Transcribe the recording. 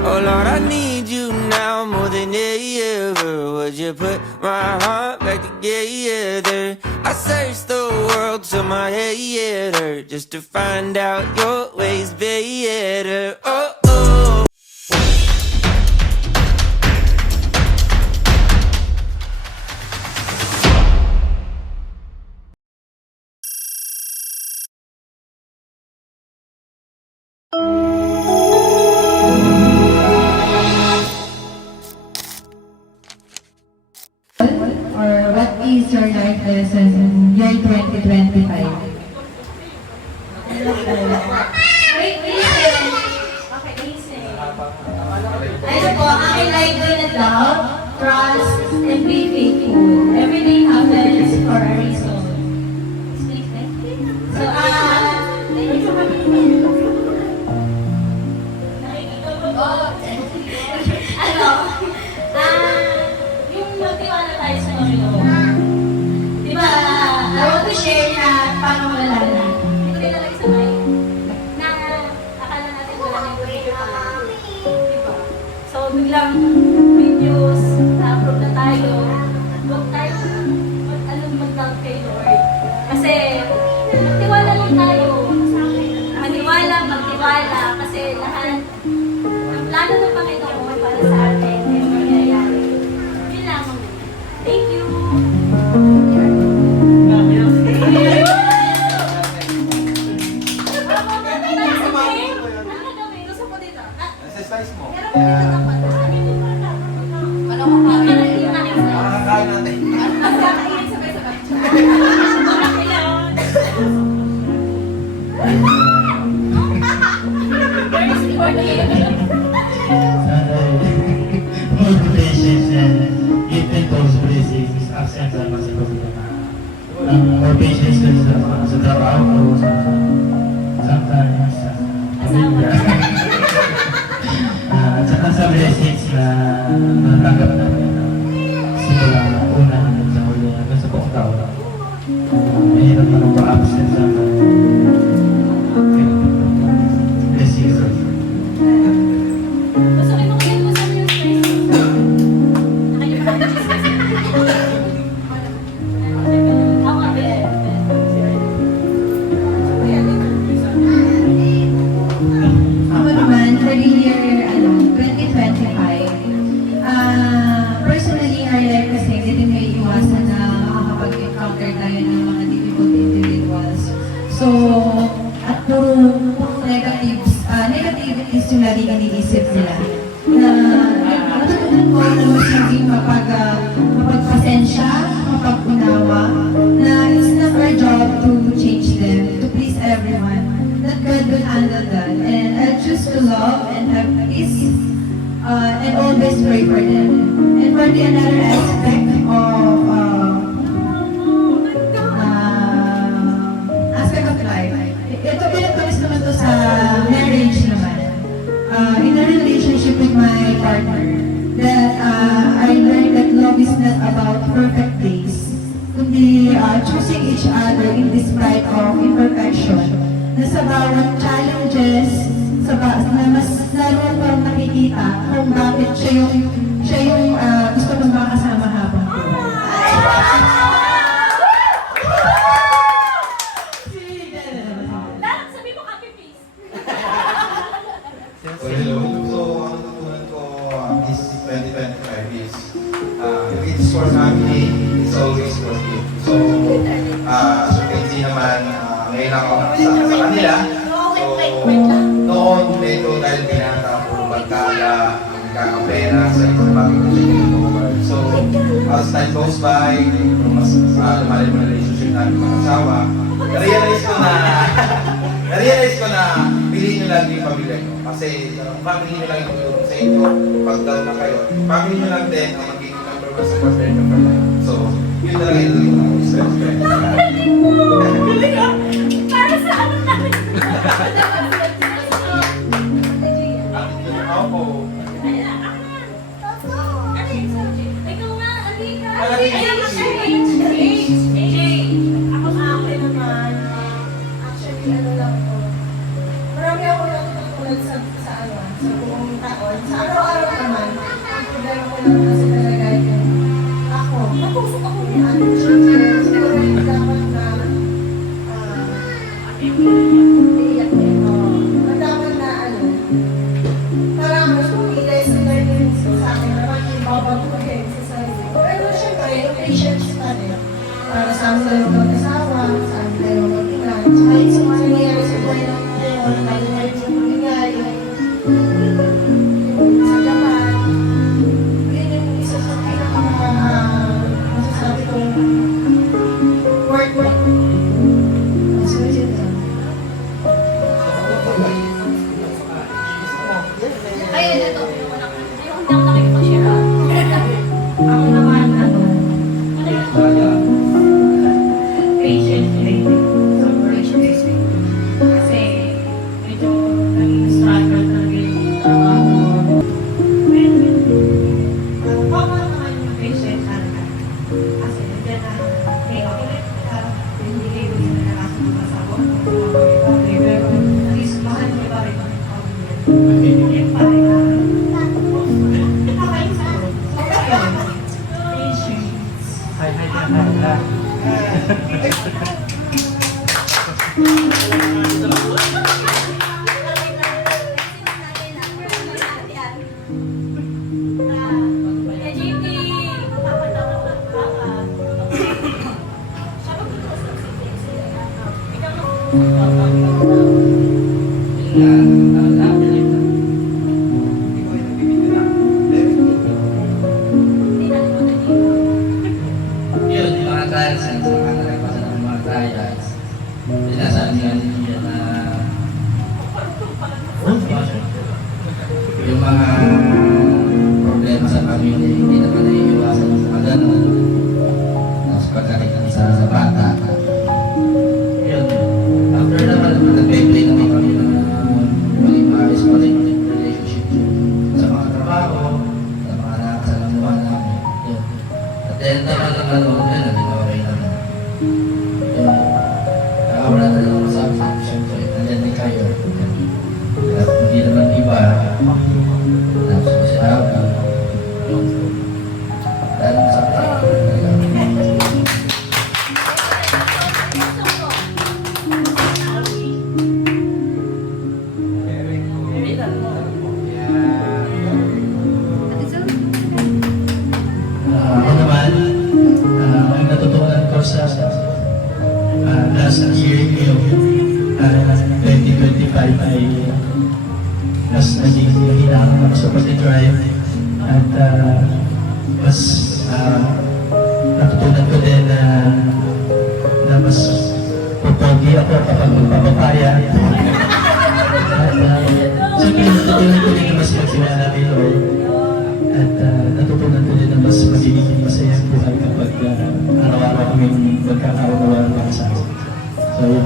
Oh Lord, I need you now more than ever. Would you put my heart back together? I searched the world till my head hurt just to find out your ways better. Oh, oh. Or what is your life lesson in year 2025? Wait, listen. Okay, listen. Ano po, aking life is love, trust, and be faithful. Everything happens for a reason. So, yung magtiwala tayo sa Panginoon. Di ba, I want to share na paano wala na. Hindi ko nilalagay sa mic. Na akala natin wala na yung video pala. Di ba? So, biglang videos, na-upload na tayo. Huwag tayo mag-doubt kay Lord. Kasi, magtiwala lang tayo. Magtiwala. Kasi lahat, ang plano ng Panginoon para sa atin ay mangyayari. Yun lamang. Thank you. Exercise mo. Makakain natin. More patience and even those blessings absent sa mga more patience din sa trabaho ko, sometimes sa pamilya. At saka sa blessings na natanggap natin simula na una hanggang sa huli hanggang sa buong taon. Mahirap na nung pa-absent sa blessings. Ako naman, for the year 2025, personally, our life kasi hindi may iwasan na makakapag-encounter tayo ng mga difficult individuals. So, at puro negativities yung laging iniisip nila. Na natutunan ko na mas maging mapagpasensya, mapag-unawa, na it's not our job to change them, to please everyone. That God will handle that. And I choose to love and have peace and always pray for them. And for the another aspect of life, ito pinagpamis naman to sa marriage naman. In a relationship with my partner, that I learned that love is not about perfect days, kundi choosing each other in despite of imperfection. Na sa bawat challenges, na mas lalo pang nakikita kung bakit siya yung gusto mong makasama habang buhay. Sabi mo copy paste. Hello. So, ang natutunan ko this 2025 is if it's for family, it's always for you. So, as you can see naman, ngayon ako sa kanila. So, noon medyo dahil binata puro barkada, magkakapera sa isang bagay na so, as time goes by, mas lumalim ang relationship namin mga asawa, na-realize ko na piliin nyo lang yung pamilya nyo. Kasi kung family nyo lang yung tutulong sa inyo, pag down na kayo, family nyo lang din ang magiging number one support sa inyo. So, yun talaga yung tulong ng respect. Galing ah! Para sa ano namin? Ako. Ikaw nga, halika. Halika. Ako sa akin naman, actually ano lang po. Marami ako natutunan sa buong taon. Sa araw-araw naman, ang problema ko naman kasi talaga yung ako. Napusok ako niyan. Siguro yung dapat na iiyak niya. Ang dapat na parang mas kumilay sa learning sa akin na makibabag ko din sa sarili ko. Pero syempre, yung patience pa rin. Para sa amin tayo mag-asawa, sa amin tayo mag-ina. Kahit sa mga nangyayari sa buhay ng ngayon, tayo na rin yung nangyayari. Yung sa Japan, yun yung isa sa masasabi kong work. Sulit na. Ayun, ito. Yung hindi ako nakikipag-share. Ako naman, Patient training. Patient training. Kasi medyo naging struggle talaga yung trabaho. Common naman yung patient talaga. Kasi nandiyan na may kapilit ka, hindi kayo gusto na nakasunod ka sa buwan. Pero at least mahal niyo pa rin ang pamilya. Yung pa rin na nakakain sa buwan. So, yun. Patience. Yun, yung mga trials yan, sa mga nagpasan ng mga trials. Sinasabi nga nila na yung mga problema sa pamilya, hindi naman naiiwasan sa mga ganun. Tapos pagkakita sa bata. Yun, after naman nag-play naman kami na maging maayos pa rin yung relationship sa mga trabaho, sa mga nakasalamuhan namin. Yun. At then naman ng ano, yun, naging okay naman. Yun. Kaya wala na lang masabi sa akin, siyempre, nandiyan din kayo. At hindi naman iba. Tapos ko siya, yun. Dahil sa Ako naman, ang natutunan ko sa last year yung 2025 ay mas naging hinahanap ako sa pag-drive at mas natutunan ko din na mas pupogi ako kapag magpapapaya. At siyempre natutunan ko din na mas magsimala kay Lord. At natutunan ko din na mas magiging masaya ang buhay kapag araw-araw kami magkakaunawaan ng asawa. So, yun.